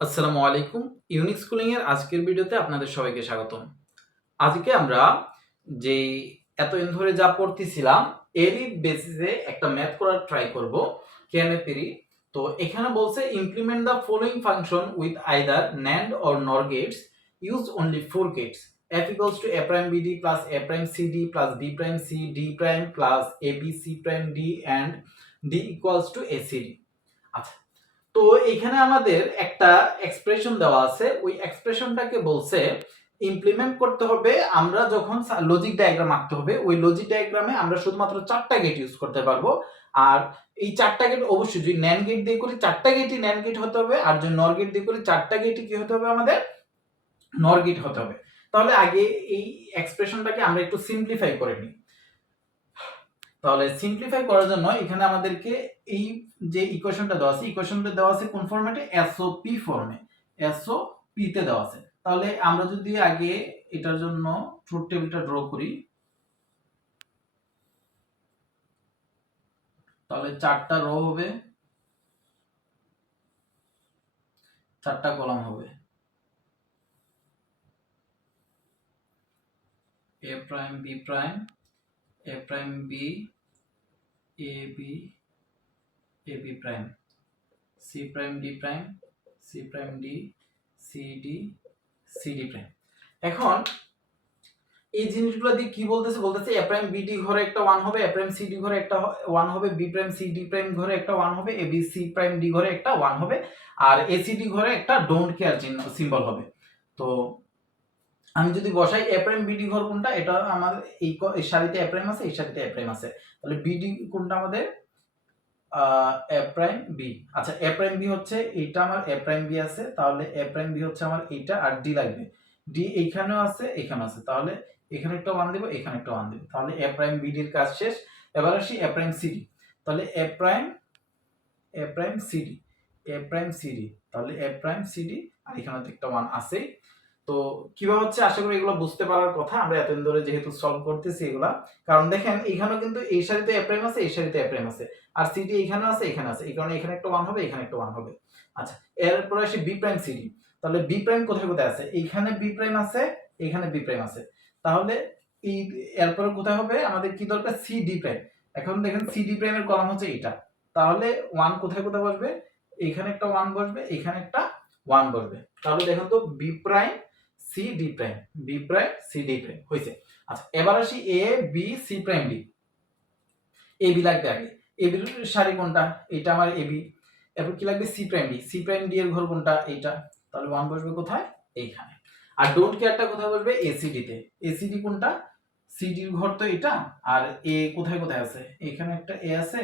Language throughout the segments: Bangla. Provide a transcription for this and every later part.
আসসালামু আলাইকুম। ইউনিক স্কুলিং এর আজকের ভিডিওতে আপনাদের সবাইকে স্বাগতম। আজকে আমরা যেই এতদিন ধরে যা পড়তেছিলাম এরই বেসিসে একটা ম্যাথ করার ট্রাই করব কেএমএপিরই। তো এখানে বলছে implement the following function with either NAND or NOR gates use only 4 gates f equals to a prime bd plus a prime cd plus b prime c d prime plus ab c prime d and d equals to acd। আচ্ছা, তো এখানে আমাদের একটা এক্সপ্রেশন দেওয়া আছে, ওই এক্সপ্রেশনটাকে বলছে ইমপ্লিমেন্ট করতে হবে। আমরা যখন লজিক ডায়াগ্রাম আঁকতে হবে, ওই লজিক ডায়াগ্রামে আমরা শুধুমাত্র 4টা গেট ইউজ করতে পারবো। আর এই 4টা গেট অবশ্যই যদি NAND গেট দিয়ে করি 4টা গেটই NAND গেট হতে হবে, আর যদি NOR গেট দিয়ে করি 4টা গেটই কি হতে হবে, আমাদের NOR গেট হতে হবে। তাহলে আগে এই এক্সপ্রেশনটাকে আমরা একটু সিম্পলিফাই করে নিই। তাহলে সিম্পলিফাই করার জন্য এখানে আমাদেরকে এই যে ইকুয়েশনটা দেওয়া আছে, ইকুয়েশনটা দেওয়া আছে কোন ফরম্যাটে? এসওপি ফর্মে, এসওপি তে দেওয়া আছে। তাহলে আমরা যদি আগে এটার জন্য ট্রুথ টেবিলটা ড্র করি, তাহলে 4টা রো হবে, 4টা কলাম হবে। A prime B prime, A prime B, A B, A B prime, C prime D prime, C prime D, C D, C D prime. এখন এই জিনিসগুলো দিয়ে কি বলতেছে এ প্রাইম বি ডি ঘরে একটা 1 হবে, এ প্রাইম সি ডি ঘরে একটা 1 হবে, B prime C D prime ঘরে একটা 1 হবে, A B C prime D ঘরে একটা 1 হবে, আর এ সি ডি ঘরে একটা ডোন্ট কেয়ার চিহ্ন সিম্বল হবে। তো আমি যদি বসাই এ প্রাইম বি ডি ঘর কোনটা, এটা আমাদের এই সারিতে এ প্রাইম আছে, এই সারিতে এ প্রাইম আছে, তাহলে বি ডি কোনটা আমাদের এ প্রাইম বি। আচ্ছা, এ প্রাইম বি হচ্ছে এইটা, আমার এ প্রাইম বি আছে, তাহলে এ প্রাইম বি হচ্ছে আমার এইটা, আর ডি লাগবে, ডি এইখানেও আছে এখানেও আছে, তাহলে এখানে একটা 1 দেব, এখানে একটা 1 দেব, তাহলে এ প্রাইম বি ডির কাজ শেষ। এবার আসি এ প্রাইম সি ডি, তাহলে এ প্রাইম সি ডি, এ প্রাইম সি ডি, তাহলে এ প্রাইম সি ডি, আর এখানে তো একটা 1 আছে। তো কিভাবে হচ্ছে আশা করি এগুলো বুঝতে পারার কথা, আমরা এতদিন ধরে যেহেতু সলভ করতেছি এগুলা। কারণ দেখেন এইখানেও কিন্তু এই সারিতে এ প্রাইম আছে, এই সারিতে এ প্রাইম আছে, আর সি ডি এখানে আছে এখানে আছে, এই কারণে এখানে একটা 1 হবে, এখানে একটা 1 হবে। আচ্ছা, এরপর আসি বি প্রাইম সি ডি, তাহলে বি প্রাইম কোথায় কোথায় আছে? এইখানে বি প্রাইম আছে, এখানে বি প্রাইম আছে, তাহলে এই এরপরে কোথায় হবে? আমাদের কি দরকার? C D prime. এখন দেখেন সি ডি প্রাইমের কলাম হচ্ছে এটা, তাহলে 1 কোথায় কোথায় বসবে? এখানে একটা 1 বসবে, এখানে একটা 1 বসবে, তাহলে দেখেন তো B prime C D prime, B prime C D prime হইছে। আচ্ছা, এবার আসি A B C prime D. A B লাগবে আগে, এ বির সারি কোনটা? এটা আমার এ বি। এরপর কি লাগবে? C prime D, C prime D এর ঘর কোনটা? এইটা, তাহলে 1 বসবে কোথায়? এইখানে। আর ডোন্ট কেয়ারটা কোথায় বসবে? এসিডি তে। এসিডি কোনটা? সিডি এর ঘর তো এটা, আর এ কোথায় কোথায় আছে? এখানে একটা এ আছে,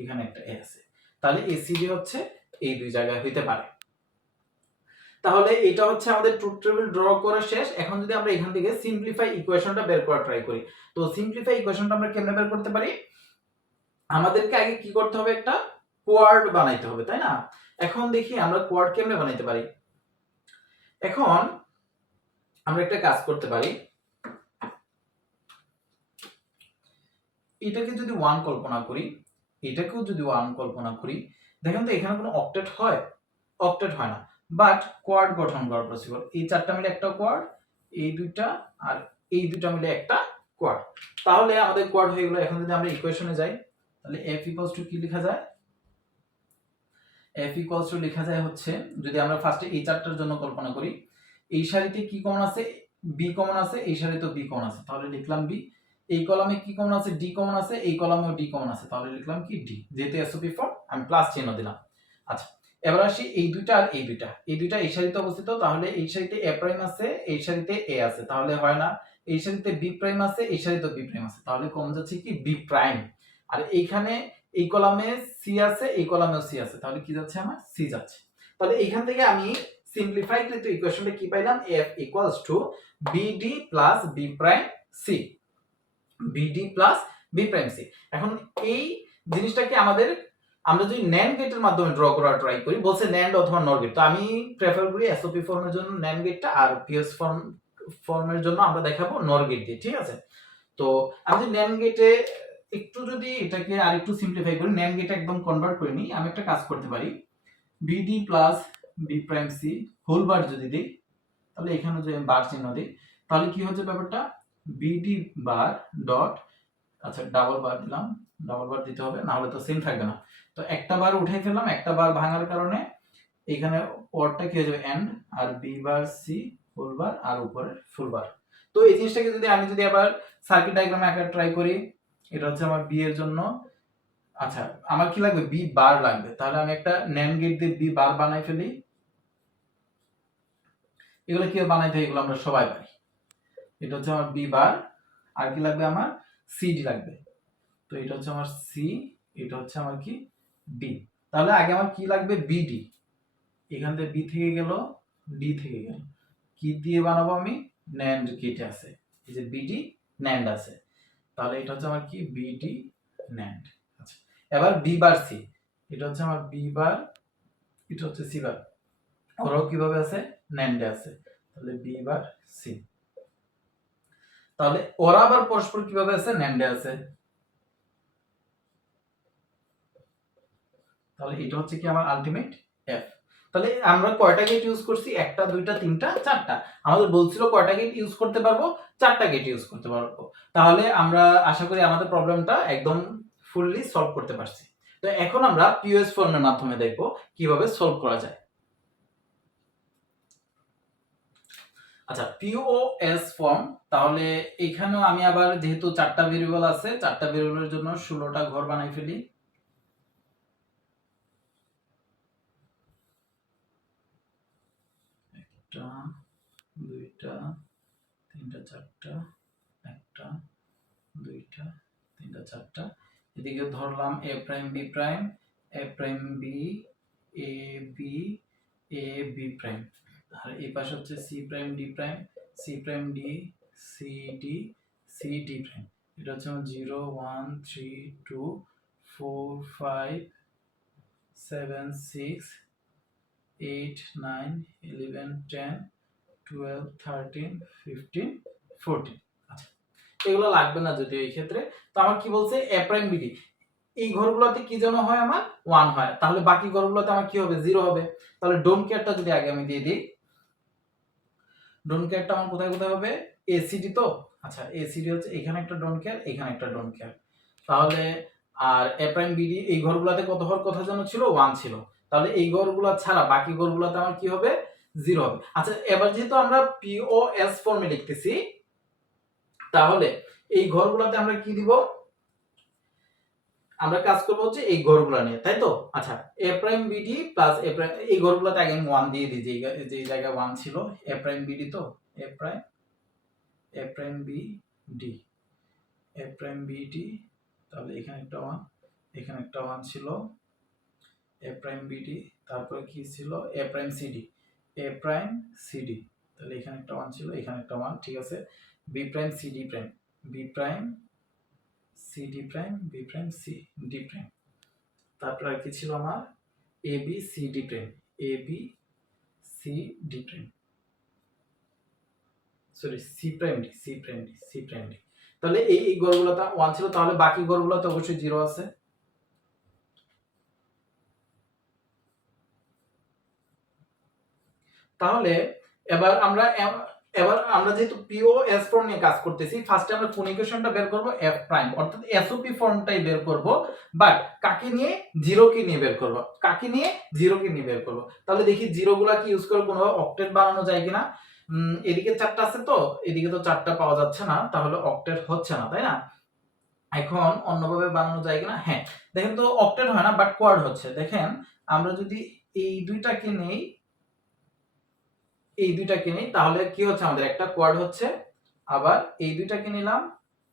এখানে একটা এ আছে, তাহলে এসিডি হচ্ছে এই দুই জায়গায় হইতে পারে। তাহলে এটা হচ্ছে আমাদের ট্রুথ টেবিল ড্র করা শেষ। এখন যদি আমরা এখান থেকে সিম্পলিফাই ইকুয়েশনটা বের করা ট্রাই করি, তো সিম্পলিফাই ইকুয়েশনটা আমরা কেমনে বের করতে পারি? আমাদেরকে আগে কি করতে হবে? একটা কোয়াড বানাইতে হবে, তাই না? এখন দেখি আমরা কোয়াড কেমনে বানাইতে পারি। এখন আমরা একটা কাজ করতে পারি, এটাকে যদি 1 কল্পনা করি, এটাকেও যদি 1 কল্পনা করি, দেখেন তো এখানে কোনো অক্টেট হয়? অক্টেট হয় না, বাট কোয়াড গঠন করা পসিবল। এই 4টা মিলে একটা কোয়াড, এই দুইটা আর এই দুইটা মিলে একটা কোয়াড, তাহলে আমাদের কোয়াড হয়ে গেল। এখন যদি আমরা ইকুয়েশনে যাই, তাহলে f ইকুয়ালস টু কি লেখা যায়? f ইকুয়ালস টু লেখা যায় হচ্ছে, যদি আমরা ফার্স্টে এই 4টার জন্য কল্পনা করি, এই সারিতে কি কমন আছে? b কমন আছে, এই সারিতে b কমন আছে, তাহলে লিখলাম b। এই কলামে কি কমন আছে? d কমন আছে, এই কলামেও d কমন আছে, তাহলে লিখলাম কি? d। যেহেতু এসওপি ফর্ম, আমি প্লাস চিহ্ন দিলাম। আচ্ছা, এবার আসি এই দুইটা আর এই দুইটা, এই দুইটা এই সারিতে অবস্থিত, তাহলে এই সারিতে a প্রাইম আছে, এই সারিতে a আছে, তাহলে হয় না। এই সারিতে b প্রাইম আছে, এই সারিতে b প্রাইম আছে, তাহলে কমন যাচ্ছে কি? b prime. আর এইখানে এই কলামে সি আছে, এই কলামেও সি আছে, তাহলে কি যাচ্ছে? আমার সি যাচ্ছে। তাহলে এইখান থেকে আমি সিম্পলিফাই কৃত ইকুয়েশনটা কি পাইলাম? f equals to bd plus b prime c, bd plus b prime c। এখন এই জিনিসটাকে আমরা যদি NAND গেটের মাধ্যমে ড্র করার ট্রাই করি, বলছে NAND অথবা NOR গেট, তো আমি প্রেফার করি এসওপি ফর্মের জন্য NAND গেটটা, আর পিএস ফর্মের জন্য আমরা দেখাবো NOR গেট দিয়ে, ঠিক আছে? তো আমি যদি NAND গেটে একটু যদি এটাকে আর একটু সিম্পলিফাই করি, NAND গেটে একদম কনভার্ট করে নিই, আমি একটা কাজ করতে পারি, bd plus B prime C whole bar যদি দিই, তাহলে এখানে যদি আমি বার চিহ্ন দিই, তাহলে কি হচ্ছে ব্যাপারটা, বিডি বার ডট, আচ্ছা ডাবল বার দিলাম, ডাবল বার দিতে হবে, না হলে তো সেম থাকবে না। তো একটা বার উঠে ফেললাম, একটা বার ভাঙার কারণে এখানে পরটা কি হয়ে যাবে এন্ড, আর B bar C whole bar আর উপরে ফুল বার। তো এই জিনিসটাকে যদি আমি যদি আবার সার্কিট ডায়াগ্রামে আঁকা ট্রাই করি, এটা হচ্ছে আমার বি এর জন্য, আচ্ছা আমার কি লাগবে, বি বার লাগবে, তাহলে আমি একটা ন্যান্ড গেট দিয়ে বি বার বানাই ফেলি। এগুলো কিভাবে বানাইতে হয় এগুলো আমরা সবাই পারি। এটা হচ্ছে আমার বি বার, আর কি লাগবে আমার, সিডি লাগবে। তো এটা হচ্ছে আমার সি, এটা হচ্ছে আমার কি ডি। তাহলে আগে আমার কি লাগবে, বিডি, এখান থেকে বি থেকে গেল, ডি থেকে গেল, কি দিয়ে বানাবো আমি, ন্যান্ড গেট আছে, এই যে বিডি ন্যান্ড আছে, তাহলে এটা হচ্ছে আমার কি বিডি ন্যান্ড। আচ্ছা এবার বি বার সি, এটা হচ্ছে আমার বি বার, এটা হচ্ছে সি বার, ওরাও কিভাবে আছে, ন্যান্ডে আছে, তাহলে বি বার সি। তাহলে ওরা আবার পরস্পর কিভাবে আছে, ন্যান্ডে আছে, তাহলে এটা হচ্ছে কি আমার আলটিমেট এফ। তাহলে আমরা কয়টা গেট ইউজ করছি, একটা দুইটা তিনটা চারটা, আমাদের বলছিল কয়টা গেট ইউজ করতে পারবো, চারটা গেট ইউজ করতে পারবো। তাহলে আমরা আশা করি আমাদের প্রবলেমটা একদম ফুললি সলভ করতে পারছি। তো এখন আমরা পিওএস ফর্মের মাধ্যমে দেখব কিভাবে সলভ করা যায়। আচ্ছা পিওএস ফর্ম, তাহলে এখানেও আমি আবার যেহেতু চারটা ভেরিয়েবল আছে, চারটা ভেরিয়েবলের জন্য 16টা ঘর বানাই ফেলি। একটা দুইটা তিনটা চারটা, একটা দুইটা তিনটা চারটা, এদিকে ধরলাম A prime B prime, A prime B, A B, A B prime, আর এই পাশে হচ্ছে C prime D prime, C prime D, C D, C D prime. এটা হচ্ছে 0 1 3 2 4 5 7 6 8 9 11 10 12 13 15 14। আচ্ছা এগুলো লাগবে না যদিও এই ক্ষেত্রে। তো আমার কি বলছে, এ প্রাইম বিডি, এই ঘরগুলোতে কি যেন হয় আমার 1 হয়, তাহলে বাকি ঘরগুলোতে আমার কি হবে, 0 হবে। তাহলে ডোন্ট কেয়ারটা যদি আগে আমি দিয়ে দিই, ডোন্ট কেয়ারটা আমার কোথায় কোথায় হবে, এসিডি তো, আচ্ছা এসিডি হচ্ছে এখানে একটা ডোন্ট কেয়ার, এখানে একটা ডোন্ট কেয়ার, তাহলে আর এ প্রাইম বিডি এই ঘরগুলোতে কত হওয়ার কথা যেন ছিল, 1 ছিল, তাহলে এই ঘরগুলো ছাড়া বাকি ঘরগুলোতে আমার কি হবে, 0 হবে। আচ্ছা এবার যেহেতু আমরা পিওএস ফর্মে লিখতেছি, তাহলে এই ঘরগুলোতে আমরা কি দিব, আমরা কাজ করব হচ্ছে এই ঘরগুলো নিয়ে, তাই তো। আচ্ছা এ প্রাইম বিডি প্লাস এ প্রাইম, এই ঘরগুলোতে আগে আমি 1 দিয়ে দিই, যে জায়গায় 1 ছিল, এ প্রাইম বিডি তো, এ প্রাইম বি ডি, এ প্রাইম বি ডি, তাহলে এখানে একটা 1, এখানে একটা 1 ছিল, এ প্রাইম বি ডি, তারপরে কি ছিল, এ প্রাইম সি ডি, এ প্রাইম সি ডি, তাহলে এখানে একটা 1 ছিল, এখানে একটা 1, ঠিক আছে, B prime C D prime, B prime C D prime, B prime C D prime, তারপর আর কি ছিল আমার, A B C D prime, A B C D prime, sorry C prime D, C prime D, C prime D. তাহলে এই ঘরগুলোতে 1 ছিল, তাহলে বাকি ঘরগুলোতে অবশ্যই 0 আছে। তাহলে এবার আমরা যেহেতু পিওএস ফর্ম নিয়ে কাজ করতেছি, ফার্স্টে আমরা কোন ইকুয়েশনটা বের করব, এফ প্রাইম, অর্থাৎ এসওপি ফর্মটাই বের করব, বাট কাকে নিয়ে, 0 কে নিয়ে বের করব, কাকে নিয়ে, 0 কে নিয়ে বের করব। তাহলে দেখি 0 গুলা কি ইউজ করে কোনোভাবে অক্টেট বানানো যায় কিনা। এদিকে 4টা আছে তো, এদিকে তো 4টা পাওয়া যাচ্ছে না, তাহলে অক্টেট হচ্ছে না, তাই না। এখন অন্যভাবে বানানো যায় কিনা, হ্যাঁ দেখেন তো অক্টেট হয় না, বাট কোয়াড হচ্ছে। দেখেন আমরা যদি এই দুইটাকে নেই, এই দুইটাকে নিই, তাহলে কি হচ্ছে, আমাদের একটা কোয়াড হচ্ছে, আবার এই দুইটাকে নিলাম,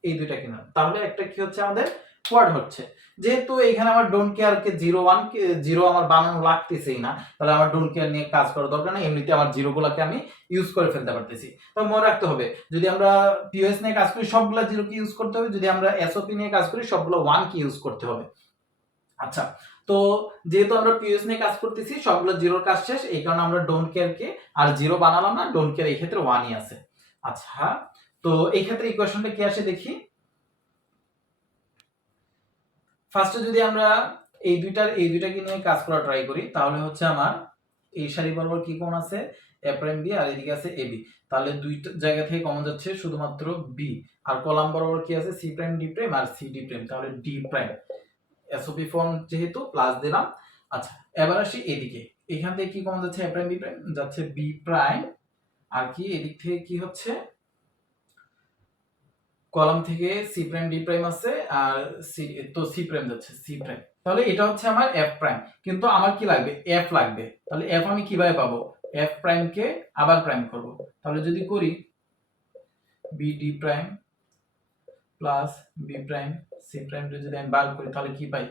এই দুইটাকে নিলাম, তাহলে একটা কি হচ্ছে, আমাদের কোয়াড হচ্ছে। যেহেতু এখানে আমার ডোন্ট কেয়ার কে 0 1 কে 0 আমার বানানো লাগতেছেই না, তাহলে আমার ডোন্ট কেয়ার নিয়ে কাজ করার দরকার নেই, এমনিতে আমার 0 গুলাকে আমি ইউজ করে ফেলতে পারতেছি। তো মনে রাখতে হবে, যদি আমরা পিওএস নিয়ে কাজ করি সবগুলা 0 কে ইউজ করতে হবে, যদি আমরা এসওপি নিয়ে কাজ করি সবগুলো 1 কে ইউজ করতে হবে। আচ্ছা তো যেহেতু আমরা পিওএস নিয়ে কাজ করতেছি, সবগুলো 0 কাজ শেষ, এই কারণে আমরা ডোন্ট কেয়ার কে আর 0 বানালাম না, ডোন্ট কেয়ার এই ক্ষেত্রে 1ই আছে। আচ্ছা তো এই ক্ষেত্রে ইকুয়েশনটা কি আসে দেখি। ফার্স্টে যদি আমরা এই দুইটাকে নিয়ে কাজ করা ট্রাই করি, তাহলে হচ্ছে আমার এই সারি বরাবর কি কমন আছে এ প্রাইম বি, আর এদিকে আছে এ বি, তাহলে দুইটা জায়গা থেকে কমন যাচ্ছে শুধুমাত্র বি, আর কলাম বরাবর কি আছে সি প্রাইম ডি প্রাইম আর সি ডি প্রাইম, তাহলে ডি প্রাইম এসওপি ফর্ম যেহেতু প্লাস দিলাম। আচ্ছা এবার আসি এদিকে, এখান থেকে কি কমন যাচ্ছে এ প্রাইম বি প্রাইম যাচ্ছে বি প্রাইম, আর কি এদিক থেকে কি হচ্ছে কলাম থেকে সি প্রাইম ডি প্রাইম আছে আর সি, তো সি প্রাইম যাচ্ছে সি প্রাইম, তাহলে এটা হচ্ছে আমার এফ প্রাইম, কিন্তু আমার কি লাগবে এফ লাগবে, তাহলে এফ আমি কিভাবে পাবো এফ প্রাইম কে আবার প্রাইম করব, তাহলে যদি করি B D prime plus B prime C prime যদি আমি বার করি তাহলে কি পাই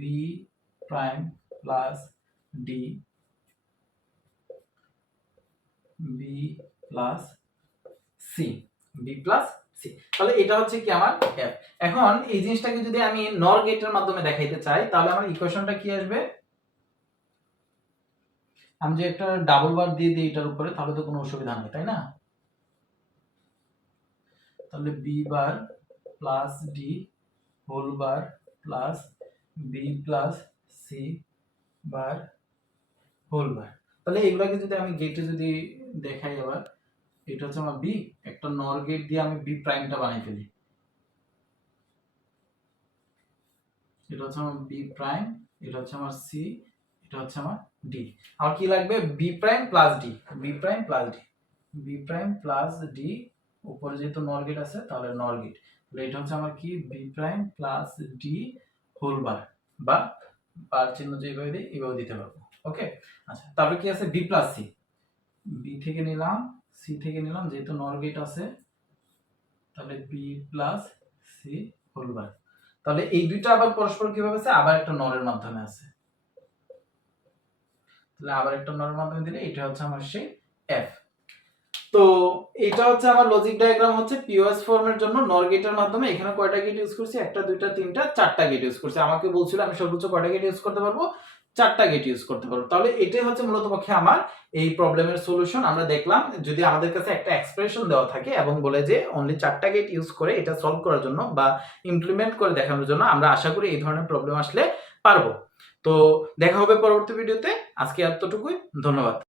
B prime plus D B plus C, B plus C, তাহলে এটা হচ্ছে কি আমার এফ। এখন এই জিনিসটাকে যদি আমি নর গেটের মাধ্যমে দেখাইতে চাই তাহলে আমার ইকুয়েশনটা কি আসবে, আমি যে একটা ডাবল বার দিয়ে দিই এটার উপরে তাহলে তো কোনো অসুবিধা নেই তাই না, তাহলে B bar plus D whole bar plus B plus C bar whole bar, তাহলে এগুলাকে যদি আমি গেটে যদি দেখাই আবার, এটা হচ্ছে আমার বি, একটা নর গেট দিয়ে আমি বি প্রাইমটা বানাই ফেলি, এটা হচ্ছে আমার বি প্রাইম, এটা হচ্ছে আমার সি, এটা হচ্ছে আমার ডি, আমার কি লাগবে B prime plus D, B prime plus D, B prime plus D, উপরে যেহেতু নর গেট আছে তাহলে নর গেট, তাহলে এটা হচ্ছে আমার কি B prime plus D whole bar, বা বার চিহ্ন যেভাবে দিই এইভাবে দিতে পারবো। ওকে আচ্ছা, তারপরে কি আছে বি প্লাস সি, বি থেকে নিলাম সি থেকে নিলাম, যেহেতু নর গেট আছে তাহলে B plus C whole bar, তাহলে এই দুইটা আবার পরস্পর কিভাবে আছে আবার একটা নরের মাধ্যমে আছে, তাহলে আবার একটা নরের মাধ্যমে দিলে এটা হচ্ছে আমার সেই এফ। তো এটা হচ্ছে আমার লজিক ডায়াগ্রাম হচ্ছে পিওএস ফর্মের জন্য নর গেটের মাধ্যমে, এখানে কয়টা গেট ইউজ করছি একটা দুইটা তিনটা চারটা গেট ইউজ করছি, আমাকে বলছিল আমি সর্বোচ্চ কয়টা গেট ইউজ করতে পারবো চারটা গেট ইউজ করতে পারবো, তাহলে এটাই হচ্ছে মূলত পক্ষে আমার এই প্রবলেমের সলিউশন। আমরা দেখলাম যদি আমাদের কাছে একটা এক্সপ্রেশন দেওয়া থাকে এবং বলে যে অনলি চারটা গেট ইউজ করে এটা সলভ করার জন্য বা ইমপ্লিমেন্ট করে দেখানোর জন্য আমরা আশা করি এই ধরনের প্রবলেম আসলে পারবো। তো দেখা হবে পরবর্তী ভিডিওতে, আজকে এতটুকুই, ধন্যবাদ।